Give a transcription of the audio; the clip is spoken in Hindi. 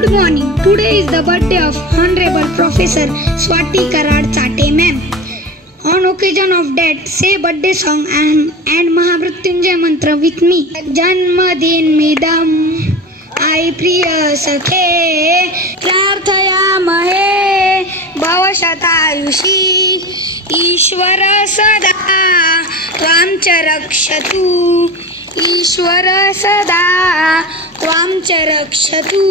Good morning. Today is the birthday of Honorable Professor Swati Karad Chate ma'am. On occasion of that, say birthday song and Mahamrityunjay mantra with me. Janmadin midam आई प्रिय सखे प्रार्थयामहे भवशतायुषी ईश्वर सदा त्वां च रक्षतु ईश्वर सदा त्वां च रक्षतु।